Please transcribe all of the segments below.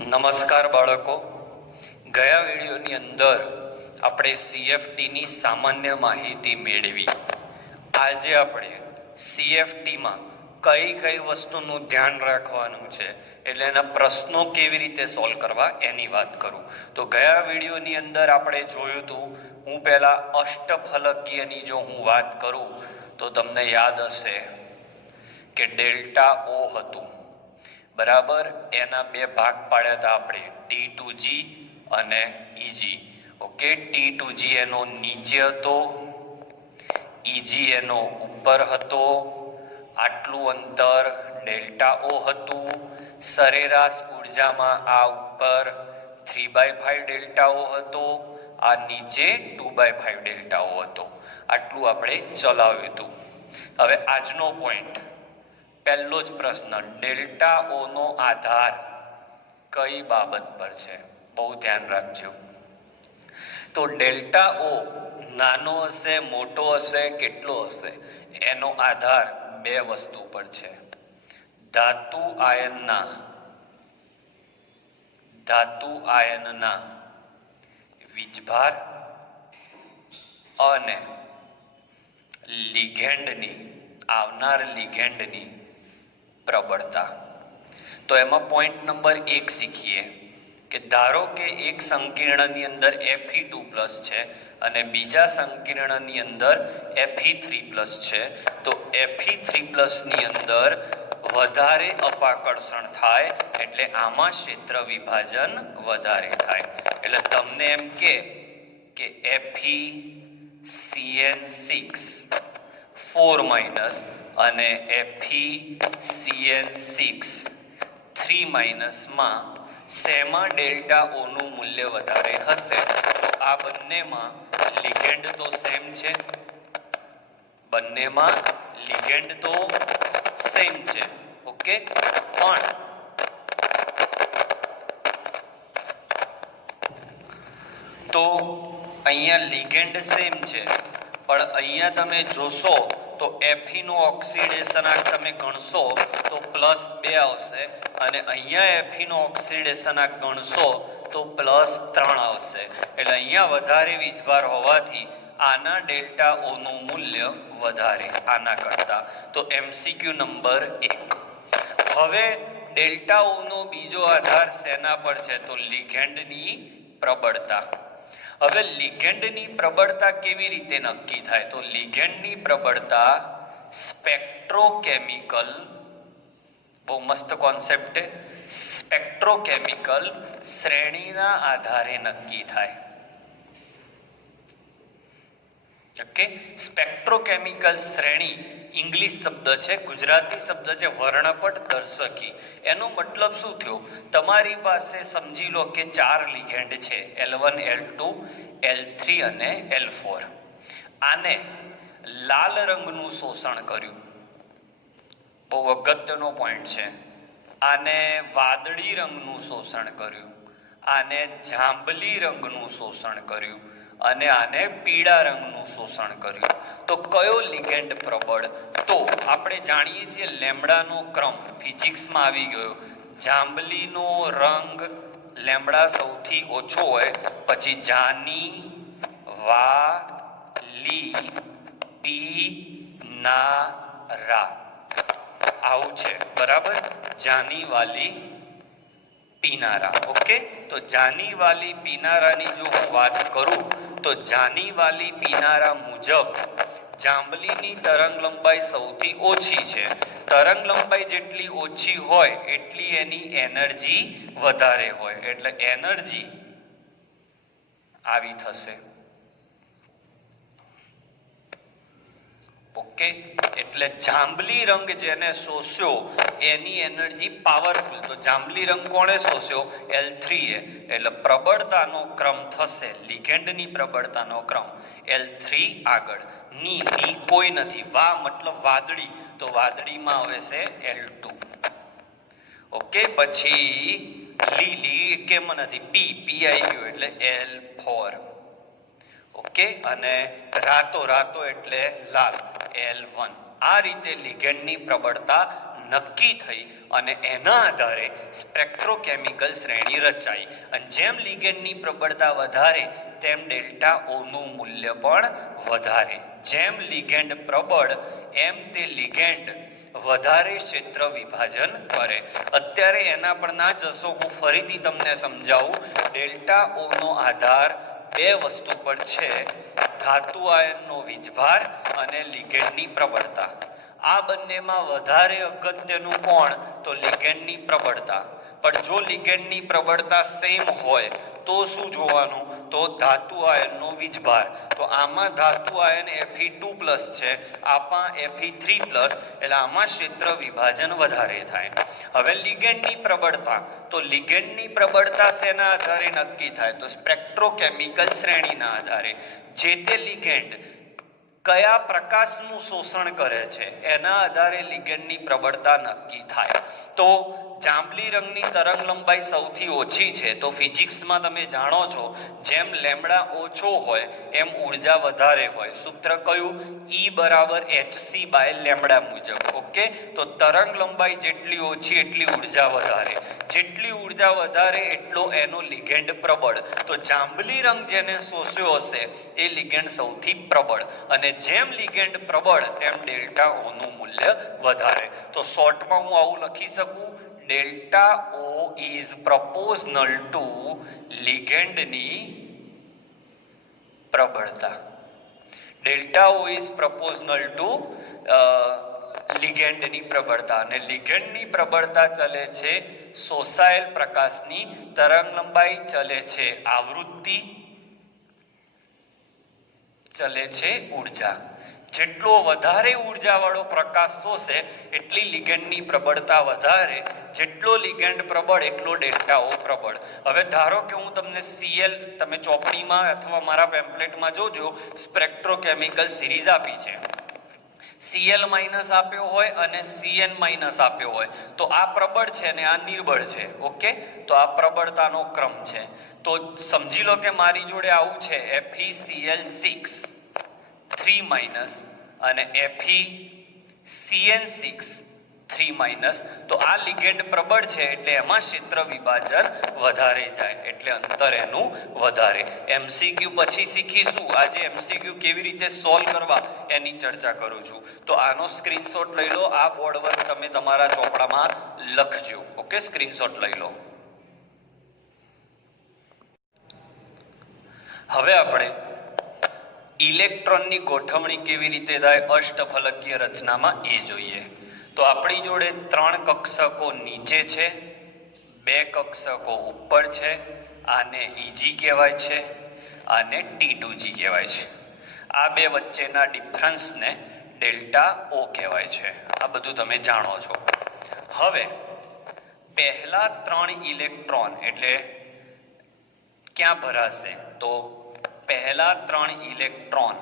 નમસ્કાર બાળકો, ગયા વિડીયોની અંદર આપણે CFTની સામાન્ય માહિતી મેળવી. આજે આપણે CFTમાં કઈ કઈ વસ્તુનું ધ્યાન રાખવાનું છે, એટલે એના પ્રશ્નો કેવી રીતે સોલ્વ કરવા એની વાત કરું. તો ગયા વિડીયોની અંદર આપણે જોયું હતું, હું પહેલા અષ્ટફલકીયની જો હું વાત કરું તો તમને યાદ હશે કે ડેલ્ટા O હતું, બરાબર. એના બે ભાગ પાડ્યા હતા આપણે, T2G અને EG. ઓકે, T2G એનો નીચે હતો, EG એનો ઉપર હતો. આટલું અંતર ડેલ્ટા O હતું. સરેરાશ ઉર્જામાં આ ઉપર 3/5 ડેલ્ટા O હતો, આ નીચે 2/5 ડેલ્ટા O હતો. આટલું આપણે ચલાવ્યું હતું. હવે આજનો પોઈન્ટ, પહેલો જ પ્રશ્ન, ડેલ્ટા O નો આધાર કઈ બાબત પર છે? બહુ ધ્યાન રાખજો. તો ડેલ્ટા O નાનો હશે, મોટો હશે, કેટલો હશે? એનો આધાર બે વસ્તુ પર છે. ધાતુ આયનના વીજભાર અને લિગેન્ડની, આવનાર લિગેન્ડની પ્રબળતા. તો એમાં પોઈન્ટ નંબર 1 શીખીએ કે ધારો કે એક સંકીર્ણની અંદર Fe2+ છે અને બીજા સંકીર્ણની અંદર Fe3+ છે, તો Fe3+ ની અંદર વધારે અપાકર્ષણ થાય એટલે આમાં ક્ષેત્ર વિભાજન વધારે થાય. એટલે તમને એમ કે FeCN6 4- અને FeCN6 3- માં શેમાં ડેલ્ટા O નું મૂલ્ય વધારે હશે? તો આ બંનેમાં લિગેન્ડ તો સેમ છે, બંનેમાં લિગેન્ડ તો સેમ છે. ઓકે, પણ તો અહીંયા લિગેન્ડ સેમ છે, પણ અહીંયા તમે જોશો તો Fe નો ઓક્સિડેશનાંક તમે ગણશો તો +2 આવશે, અને અહીંયા Fe નો ઓક્સિડેશનાંક ગણશો તો +3 આવશે. એટલે અહીંયા વધારે વીજભાર હોવાથી આના ડેલ્ટા O નું મૂલ્ય વધારે આના કરતા. તો MCQ નંબર 1. હવે ડેલ્ટા O નો બીજો આધાર શેના પર છે? તો લિગેન્ડની પ્રબળતા. હવે લિગેન્ડની પ્રબળતા કેવી રીતે નક્કી થાય? તો લિગેન્ડની પ્રબળતા સ્પેક્ટ્રોકેમિકલ, બહુ મસ્ત કોન્સેપ્ટ છે, સ્પેક્ટ્રોકેમિકલ શ્રેણીના આધારે નક્કી થાય. ઓકે, સ્પેક્ટ્રોકેમિકલ શ્રેણી ઇંગ્લિશ શબ્દ છે, ગુજરાતી શબ્દ છે વર્ણપટ દર્શકી. એનો મતલબ શું થયો? તમારી પાસે સમજી લો કે 4 લિગેન્ડ છે, L1, L2, L3 અને L4. આને લાલ રંગનું શોષણ કર્યું, બહુ અગત્યનો પોઈન્ટ છે. આને વાદળી રંગનું શોષણ કર્યું, આને જાંબલી રંગનું શોષણ કર્યું, અને આને પીળા રંગનું શોષણ કર્યું. તો કયો લિગેન્ડ પ્રબળ? તો આપણે જાણીએ છીએ લેમ્ડાનો ક્રમ ફિઝિક્સમાં આવી ગયો. જાંબલીનો રંગ લેમ્ડા સૌથી ઓછો હોય, પછી જાની, વાલી, પીનારા, આવું છે, બરાબર. જાની, વાલી, પીનારા. ઓકે, તો જાની, વાલી, પીનારાની જો હું વાત કરું તો જાની, વાલી, પીનારા મુજબ જાંબલીની તરંગ લંબાઈ સૌથી ઓછી છે. તરંગ લંબાઈ જેટલી ઓછી હોય એટલી એની એનર્જી વધારે હોય, એટલે એનર્જી આવી થશે. ઓકે, એટલે જાંબલી રંગ જેને શોષ્યો એની એનર્જી પાવરફુલ. તો જાંબલી રંગ કોણે શોષ્યો? L3 એ. એટલે પ્રબળતાનો ક્રમ થશે, લિગેન્ડની પ્રબળતાનો ક્રમ L3 આગળ. ની કોઈ નથી. વા મતલબ વાદળી, તો વાદળીમાં આવે છે L2. ઓકે, પછી લીલી કેમ નથી? પી આવી ગયું એટલે L4. ઓકે, અને રાતો એટલે લાલ, L1. આ રીતે લિગેન્ડની પ્રબળતા નક્કી થઈ અને એના આધારે સ્પેક્ટ્રોકેમિકલ શ્રેણી રચાઈ. અને જેમ લિગેન્ડની પ્રબળતા વધારે તેમ ડેલ્ટા ઓનું મૂલ્ય પણ વધારે. જેમ લિગેન્ડ પ્રબળ એમ તે લિગેન્ડ વધારે ક્ષેત્ર વિભાજન કરે. અત્યારે એના પર ના જશો, હું ફરીથી તમને સમજાવું. ડેલ્ટા ઓ નો આધાર બે વસ્તુ પર છે, ધાતુ આયનનો વીજભાર અને લિગેન્ડની પ્રબળતા. આ બંનેમાં વધારે અગત્યનું કોણ? તો લિગેન્ડની પ્રબળતા. પણ જો લિગેન્ડની પ્રબળતા સેમ હોય તો શું જોવાનું? તો ધાતુ આયનનો વીજભાર. તો આમાં ધાતુ આયન Fe2+ છે, આમાં Fe3+, એટલે આમાં ક્ષેત્ર વિભાજન વધારે થાય. હવે લિગેન્ડની પ્રબળતા, તો લિગેન્ડની પ્રબળતા શેના આધારે નક્કી થાય? તો સ્પેક્ટ્રોકેમિકલ શ્રેણીના આધારે. જે તે લિગેન્ડ કયા પ્રકાશનું શોષણ કરે છે એના આધારે લિગેન્ડની પ્રબળતા નક્કી થાય. તો જાંબલી રંગની તરંગ લંબાઈ સૌથી ઓછી છે. તો ફિઝિક્સમાં તમે જાણો છો, જેમ લેમ્બડા ઓછો હોય એમ ઉર્જા વધારે હોય. સૂત્ર કયું? E = hc/લેમ્બડા મુજબ. ઓકે, તો તરંગ લંબાઈ જેટલી ઓછી એટલી ઉર્જા વધારે. જેટલી ઉર્જા વધારે એટલો એનો લિગેન્ડ પ્રબળ. તો જાંબલી રંગ જેને શોષ્યો હશે એ લિગેન્ડ સૌથી પ્રબળ. અને જેમ લિગેન્ડ પ્રબળ તેમ ડેલ્ટા ઓ નું મૂલ્ય વધારે. તો શોર્ટમાં હું આવું લખી શકું, delta O is proportional to લિગેન્ડની પ્રબળતા. Delta O is proportional to લિગેન્ડની પ્રબળતા. અને લિગેન્ડની પ્રબળતા ચલે છે શોષાયેલ પ્રકાશની તરંગ લંબાઈ, ચલે છે આવૃત્તિ, ચલે છે ઉર્જા. જેટલો વધારે ઉર્જાવાળો પ્રકાશ શોષે એટલી લિગેન્ડની પ્રબળતા વધારે. જેટલો લિગેન્ડ પ્રબળ એટલો ડેલ્ટા ઓ પ્રબળ. હવે ધારો કે હું તમને Cl, તમે ચોપડીમાં અથવા મારા પેમ્પલેટમાં જોજો, સ્પેક્ટ્રોકેમિકલ સિરીઝ આપી છે. Cl- આપ્યો હોય અને Cn- આપ્યો હોય, તો આ પ્રબળ છે અને આ નિર્બળ છે. ઓકે, તો આ પ્રબળતાનો ક્રમ છે. તો સમજી લો કે મારી જોડે આવું છે FeCl6 3- અને FeCN6 3-. તો આ લિગેન્ડ પ્રબળ છે એટલે એમાં ક્ષેત્ર વિભાજન વધારે જાય, એટલે અંતર એનું વધારે. MCQ પછી શીખીશું. આજે MCQ કેવી રીતે સોલ્વ કરવા એની ચર્ચા કરું છું. તો આનો સ્ક્રીનશોટ લઈ લો. આ બોર્ડ પર તમે તમારા ચોપડામાં લખજો. ઓકે, સ્ક્રીનશોટ લઈ લો. હવે આપણે ઇલેક્ટ્રોનની ગોઠવણી કેવી રીતે થાય અષ્ટફલકીય રચનામાં એ જોઈએ. તો આપણી જોડે 3 કક્ષકો નીચે છે, 2 કક્ષકો ઉપર છે. આને EG કહેવાય છે, આને T2G કહેવાય છે. આ બે વચ્ચેના ડિફરન્સને ડેલ્ટા ઓ કહેવાય છે. આ બધું તમે જાણો છો. હવે પહેલા 3 ઇલેક્ટ્રોન એટલે ક્યાં ભરાશે? તો પહેલા 3 ઇલેક્ટ્રોન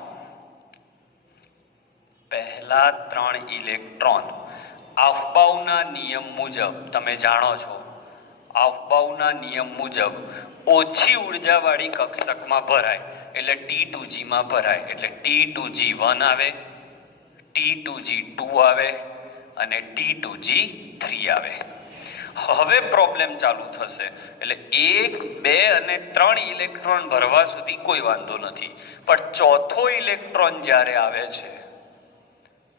આફબાઉના નિયમ મુજબ, તમે જાણો છો, આફબાઉના નિયમ મુજબ ઓછી ઉર્જાવાળી કક્ષકમાં ભરાય એટલે T2G માં ભરાય. એટલે T2G1 આવે, T2G2 આવે અને T2G3 આવે. હવે પ્રોબ્લેમ ચાલુ થશે. એટલે 1, 2 અને 3 ઇલેક્ટ્રોન ભરવા સુધી કોઈ વાંધો નથી, પણ ચોથો ઇલેક્ટ્રોન જ્યારે આવે છે,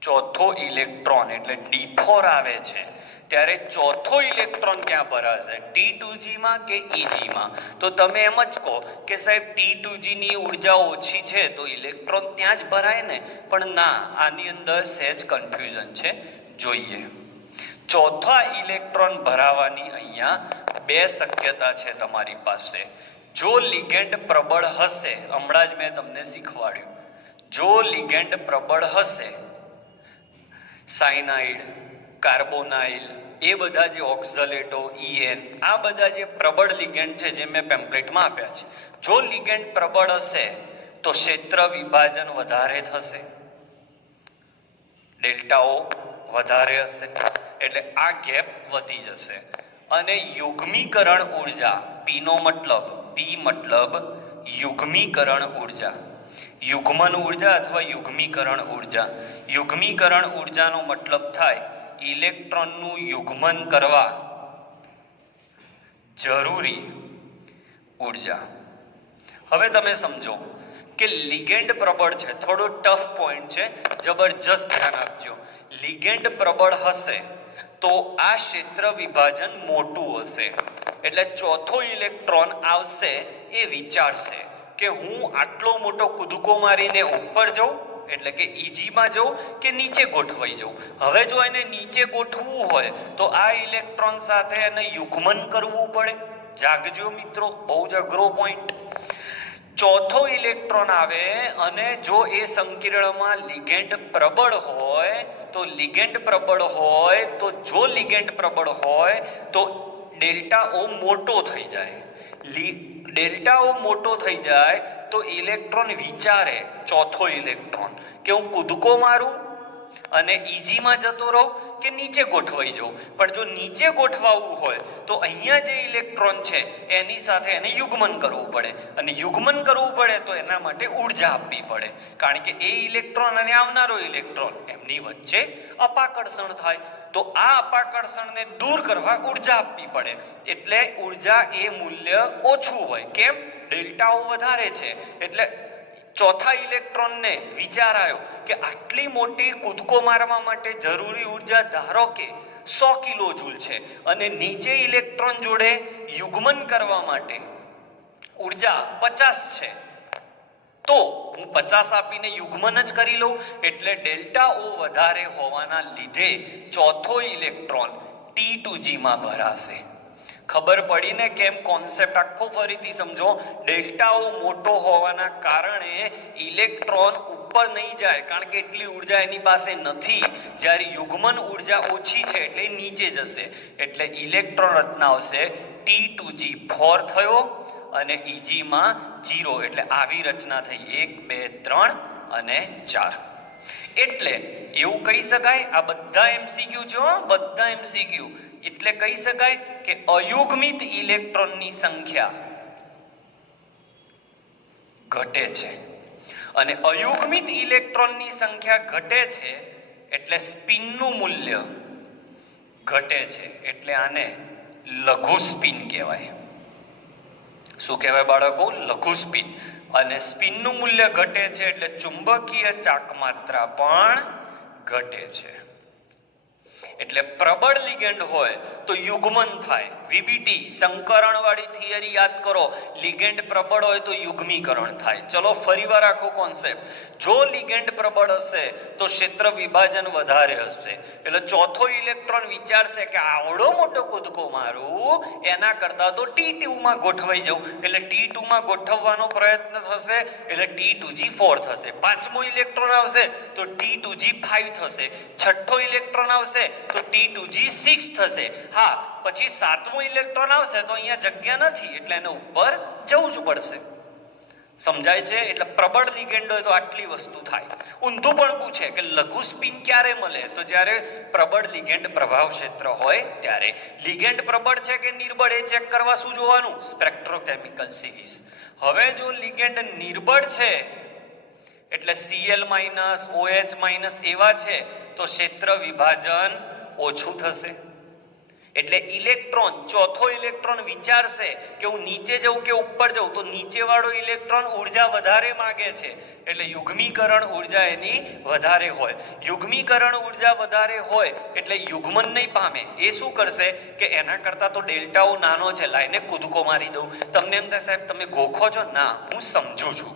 ચોથો ઇલેક્ટ્રોન એટલે D4 આવે છે, ત્યારે ચોથો ઇલેક્ટ્રોન ક્યાં ભરાશે? T2G માં કે EG માં? તો તમે એમ જ કહો કે સાહેબ T2G ની ઉર્જા ઓછી છે તો ઇલેક્ટ્રોન ત્યાં જ ભરાય ને. પણ ના, આની અંદર સહેજ કન્ફ્યુઝન છે. જોઈએ, ચોથા ઇલેક્ટ્રોન ભરાવાની અહીંયા 2 શક્યતા છે તમારી પાસે. જો લિગેન્ડ પ્રબળ હશે, હમણાં જ મેં તમને શીખવાડ્યું, જો લિગેન્ડ પ્રબળ હશે, સાયનાઇડ, કાર્બોનાઇલ, એ બધા જે ઓક્ઝલેટો, EN, આ બધા જે પ્રબળ લિગેન્ડ છે જે મેં પેમ્પલેટમાં આપ્યા છે, જો લિગેન્ડ પ્રબળ હશે તો ક્ષેત્ર વિભાજન વધારે થશે, ડેલ્ટા ઓ વધારે હશે, એટલે આ ગેપ વધી જશે. અને યુગ્મીકરણ ઉર્જા, P મતલબ યુગ્મીકરણ ઉર્જા, યુગ્મન ઉર્જા અથવા યુગ્મીકરણ ઉર્જા. યુગ્મીકરણ ઉર્જાનો મતલબ થાય ઇલેક્ટ્રોનનું યુગ્મન કરવા જરૂરી ઉર્જા. હવે તમે સમજો કે લિગેન્ડ પ્રબળ છે, થોડો ટફ પોઈન્ટ છે, જબરજસ્ત ધ્યાન આપજો. લિગેન્ડ પ્રબળ હશે તો આ ક્ષેત્ર વિભાજન મોટું હશે, એટલે ચોથો ઇલેક્ટ્રોન આવશે એ વિચારશે કે હું આટલો મોટો કૂદકો મારીને ઉપર જાઉં, એટલે કે ઈજીમાં જાઉં કે નીચે ગોઠવાઈ જાઉં. હવે જો એને નીચે ગોઠવવું હોય તો આ ઇલેક્ટ્રોન સાથે એને યુગ્મન કરવું પડે. જાગજો મિત્રો, બહુ જ અઘરો પોઈન્ટ. ચોથો ઇલેક્ટ્રોન આવે અને જો એ સંકીર્ણમાં લિગેન્ડ પ્રબળ હોય તો જો લિગેન્ડ પ્રબળ હોય તો ડેલ્ટા ઓ મોટો થઈ જાય. ડેલ્ટા ઓ મોટો થઈ જાય તો ઇલેક્ટ્રોન વિચારે, ચોથો ઇલેક્ટ્રોન, કે હું કૂદકો મારું અને ઈજીમાં જતો રહું કે નીચે ગોઠવાઈ જાઉં. પણ જો નીચે ગોઠવાવું હોય તો અહીંયા જે ઇલેક્ટ્રોન છે એની સાથે એને યુગ્મન કરવું પડે, અને યુગ્મન કરવું પડે તો એના માટે ઉર્જા આપવી પડે, કારણ કે એ ઇલેક્ટ્રોન અને આવનારો ઇલેક્ટ્રોન એમની વચ્ચે અપાકર્ષણ થાય. તો આ અપાકર્ષણને દૂર કરવા ઉર્જા આપવી પડે, એટલે ઉર્જા એ મૂલ્ય ઓછું હોય. કેમ? ડેલ્ટાઓ વધારે છે. એટલે ચોથા ઇલેક્ટ્રોનને વિચાર આવ્યો કે આટલી મોટી કૂદકો મારવા માટે જરૂરી ઉર્જા ધારો કે 100 કિલો જૂલ છે, અને નીચે ઇલેક્ટ્રોન જોડે યુગ્મન કરવા માટે ઉર્જા 50 છે, તો હું 50 આપીને યુગ્મન જ કરી લઉં. એટલે ડેલ્ટા ઓ વધારે હોવાના લીધે ચોથો ઇલેક્ટ્રોન T2G માં ભરાશે. ખબર પડી ને કેમ? કોન્સેપ્ટ આખો ફરીથી સમજો. ડેલ્ટાઓ મોટો હોવાના કારણે ઇલેક્ટ્રોન ઉપર નહીં જાય, કારણ કે એટલી ઉર્જા એની પાસે નથી. જ્યારે યુગ્મન ઉર્જા ઓછી છે એટલે નીચે જશે, એટલે ઇલેક્ટ્રોન રચના આવશે T2G4 થયો અને Eg માં 0, એટલે આવી રચના થઈ 1 2 3 અને 4. એટલે એવું કહી શકાય, આ બધા MCQ છે, બધા MCQ, એટલે કહી શકાય કે અયુગ્મિત ઇલેક્ટ્રોનની સંખ્યા ઘટે છે, અને અયુગ્મિત ઇલેક્ટ્રોનની સંખ્યા ઘટે છે એટલે સ્પિનનું મૂલ્ય ઘટે છે, એટલે આને લઘુ સ્પિન કહેવાય. શું કહેવાય બાળકો? લઘુ સ્પિન. અને સ્પિનનું મૂલ્ય ઘટે છે એટલે ચુંબકીય ચાકમાત્રા પણ ઘટે છે. એટલે પ્રબળ લિગેન્ડ હોય તો યુગ્મન થાય. વીબીટી સંકરણ વાળી થિયરી યાદ કરો. લિગેન્ડ પ્રબળ હોય તો યુગ્મીકરણ થાય. ચલો ફરીવાર આખો કોન્સેપ્ટ. જો લિગેન્ડ પ્રબળ હશે તો ક્ષેત્ર વિભાજન વધારે હશે, એટલે ચોથો ઇલેક્ટ્રોન વિચારશે કે આવડો મોટો કૂદકો મારું એના કરતા તો T2 માં ગોઠવાઈ જવું, એટલે T2 માં ગોઠવવાનો પ્રયત્ન થશે, એટલે T2G4 થશે. પાંચમો ઇલેક્ટ્રોન આવશે તો T2G5 થશે. છઠ્ઠો ઇલેક્ટ્રોન આવશે તો T2G6 થશે. હા, પછી સાતમો ઇલેક્ટ્રોન આવશે તો અહીંયા જગ્યા નથી, એટલે એને ઉપર જવું જ પડશે. સમજાય છે? એટલે પ્રબળ લિગેન્ડ હોય તો આટલી વસ્તુ થાય. ઊંધું પણ પૂછે કે લઘુ સ્પિન ક્યારે મળે? તો જ્યારે પ્રબળ લિગેન્ડ પ્રભાવ ક્ષેત્ર હોય ત્યારે. લિગેન્ડ પ્રબળ છે કે નિર્બળ એ ચેક કરવા શું જોવાનું? સ્પેક્ટ્રોકેમિકલ સિરીઝ. હવે જો લિગેન્ડ નિર્બળ છે એટલે Cl- OH- એવા છે તો ક્ષેત્ર વિભાજન ઓછું થશે. એટલે ઇલેક્ટ્રોન, ચોથો ઇલેક્ટ્રોન વિચારશે કે હું નીચે જઉં કે ઉપર જઉં, તો નીચે વાળો ઇલેક્ટ્રોન ઉર્જા વધારે માંગે છે, એટલે યુગ્મીકરણ ઉર્જા એની વધારે હોય. યુગ્મીકરણ ઉર્જા વધારે હોય એટલે યુગ્મન નહીં પામે. એ શું કરશે કે એના કરતા તો ડેલ્ટાઓ નાનો છે, લાઈને કૂદકો મારી દઉં. તમને એમ થાય સાહેબ તમે ગોખો છો? ના, હું સમજુ છું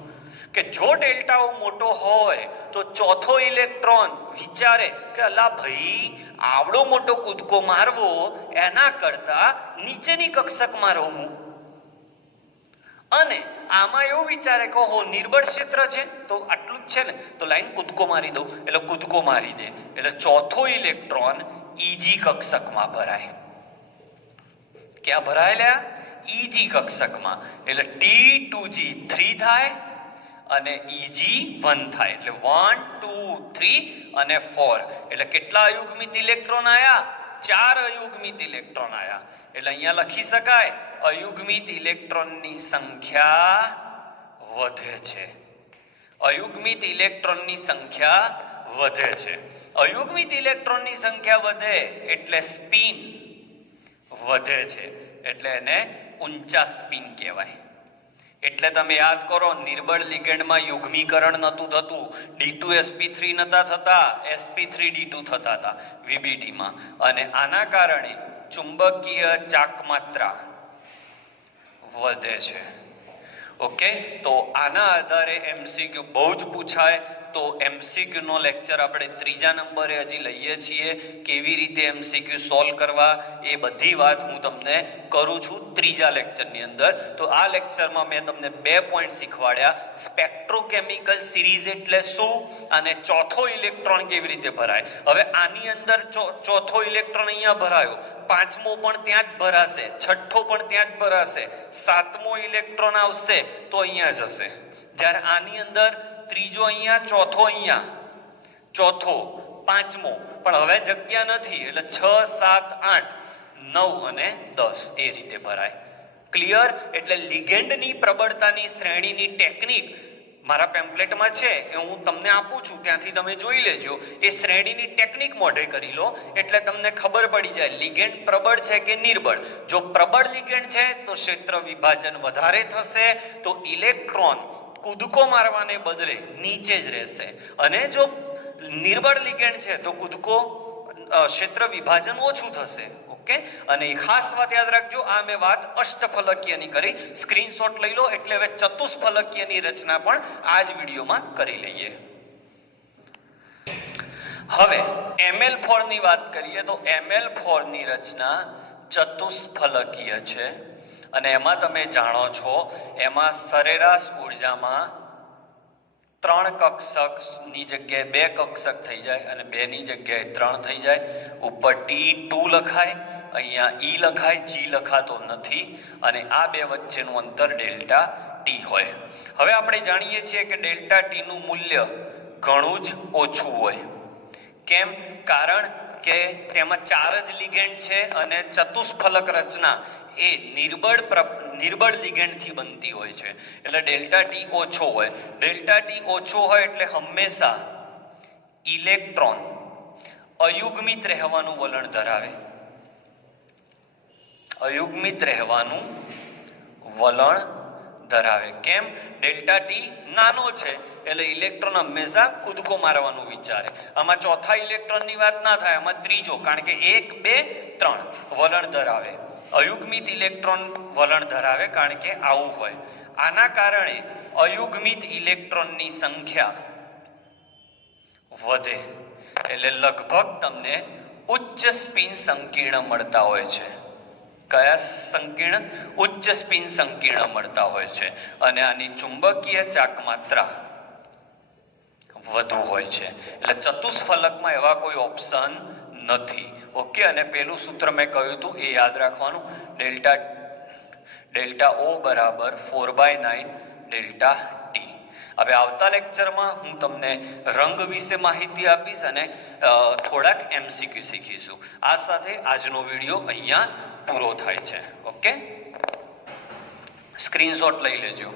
કે જો ડેલ્ટાઓ મોટો હોય તો ચોથો ઇલેક્ટ્રોન વિચારે કે અલા ભાઈ આવડો મોટો કૂદકો મારવો એના કરતા નીચેની કક્ષકમાં રહું. અને આમાં એવું વિચારે કે હો નિર્બળ ક્ષેત્ર છે તો આટલું જ છે ને, તો લાઈન કૂદકો મારી દઉં, એટલે કૂદકો મારી દે, એટલે ચોથો ઇલેક્ટ્રોન ઈજી કક્ષકમાં ભરાય. ક્યાં ભરાય લ્યા? ઈજી કક્ષકમાં. એટલે T2G3 થાય અને Eg1 થાય, એટલે 1 2 3 અને 4. એટલે કેટલા અયુગ્મિત ઇલેક્ટ્રોન આયા? 4 અયુગ્મિત ઇલેક્ટ્રોન આયા. એટલે અહીંયા લખી શકાય અયુગ્મિત ઇલેક્ટ્રોનની સંખ્યા વધે છે. અયુગ્મિત ઇલેક્ટ્રોનની સંખ્યા વધે છે. અયુગ્મિત ઇલેક્ટ્રોનની સંખ્યા વધે એટલે સ્પિન વધે છે, એટલે એને ઊંચા સ્પિન કહેવાય. એટલે તમે યાદ કરો, નિર્બળ લિગેન્ડમાં યુગ્મીકરણ નહોતું થતું, D2sp3 નતા થતા, sp3d2 થતા હતા VBT માં, અને આના કારણે ચુંબકીય ચાકમાત્રા વધે છે. ઓકે, તો આના આધારે MCQ બહુ જ પૂછાય. તો MCQ નો લેક્ચર આપણે 3જા નંબરે હજી લઈએ છીએ. કેવી રીતે MCQ સોલ્વ કરવા એ બધી વાત હું તમને કરું છું 3જા લેક્ચરની અંદર. તો આ લેક્ચરમાં મેં તમને 2 પોઈન્ટ શીખવાડ્યા. સ્પેક્ટ્રોકેમિકલ સિરીઝ એટલે શું, અને ચોથો ઇલેક્ટ્રોન કેવી રીતે ભરાય. હવે આની અંદર ચોથો ઇલેક્ટ્રોન અહીંયા ભરાયો, પાંચમો પણ ત્યાં જ ભરાશે, છઠ્ઠો પણ ત્યાં જ ભરાશે, સાતમો ઇલેક્ટ્રોન આવશે તો અહીંયા જશે. જ્યારે આની અંદર ત્રીજો અહીંયા, ચોથો અહીંયા, ચોથો, પાંચમો, પણ હવે જગ્યા નથી એટલે 6, 7, 8, 9 અને 10 એ રીતે ભરાય. ક્લિયર? એટલે લિગેન્ડની પ્રબળતાની શ્રેણીની ટેકનિક મારા પેમ્પલેટમાં છે, એ હું તમને આપું છું, ત્યાંથી તમે જોઈ લેજો. એ શ્રેણીની ટેકનિક મોઢે કરી લો એટલે તમને ખબર પડી જાય લિગેન્ડ પ્રબળ છે કે નિર્બળ. જો પ્રબળ લિગેન્ડ છે તો ક્ષેત્ર વિભાજન વધારે થશે, તો ઇલેક્ટ્રોન કૂદકો મારવાને બદલે નીચે જ રહેશે. અને જો નિર્બળ લિગેન્ડ છે તો કૂદકો ક્ષેત્ર વિભાજન ઓછું થશે. ઓકે, અને ખાસ વાત યાદ રાખજો, આ મેં વાત અષ્ટફલકીયની કરી. સ્ક્રીનશોટ લઈ લો. એટલે હવે ચતુષ્ફલકીયની રચના પણ આ જ વિડીયોમાં કરી લઈએ. હવે ML4 ની વાત કરીએ તો ML4 ની રચના ચતુષ્ફલકીય છે. અને એમાં તમે જાણો છો, એમાં સરેરાશ ઉર્જામાં 3 કક્ષકની જગ્યાએ 2 કક્ષક થઈ જાય અને 2 ની જગ્યાએ 3 થઈ જાય. ઉપર T2 લખાય, અહીંયા E લખાય, G લખાતો નથી, અને આ બે વચ્ચેનું અંતર ડેલ્ટા T હોય. હવે આપણે જાણીએ છીએ કે ડેલ્ટા T નું મૂલ્ય ઘણું જ ઓછું હોય. કેમ? કારણ કે તેમાં 4 જ લિગેન્ડ છે અને ચતુષ્ફલક રચના એ નિર્બળ લિગેન્ડ થી બનતી હોય છે, એટલે ડેલ્ટા T ઓછો હોય. ડેલ્ટા T ઓછો હોય એટલે હંમેશા ઇલેક્ટ્રોન અયુગ્મિત રહેવાનું વલણ ધરાવે. અયુગ્મિત રહેવાનું વલણ ધરાવે. કેમ? ડેલ્ટા T નાનો છે એટલે ઇલેક્ટ્રોન હંમેશા કૂદકો મારવાનું વિચારે. આમાં ચોથા ઇલેક્ટ્રોનની વાત ના થાય, આમાં ત્રીજો, કારણ કે 1, 2, 3 વલણ ધરાવે. અયુગ્મિત ઇલેક્ટ્રોન વલણ ધરાવે કારણ કે આવું હોય. આના કારણે અયુગ્મિત ઇલેક્ટ્રોનની સંખ્યા વધે, એટલે લગભગ તમને ઉચ્ચ સ્પિન સંકીર્ણ મળતા હોય છે. કયા સંકીર્ણ? ઉચ્ચ સ્પિન સંકીર્ણ મળતા હોય છે. અને આની ચુંબકીય ચાકમાત્રા વધુ હોય છે. એટલે ચતુષ્ફલકમાં એવા કોઈ ઓપ્શન નથી. ઓકે, અને પેલું સૂત્ર મેં કહ્યું હતું એ યાદ રાખવાનું. ડેલ્ટા O બરાબર 4/9 ડેલ્ટા T. હવે આવતા લેક્ચરમાં હું તમને રંગ વિશે માહિતી આપીશ અને થોડાક MCQ શીખીશું. આ સાથે આજનો વિડીયો અહીંયા પૂરો થાય છે. ઓકે, સ્ક્રીનશોટ લઈ લેજો.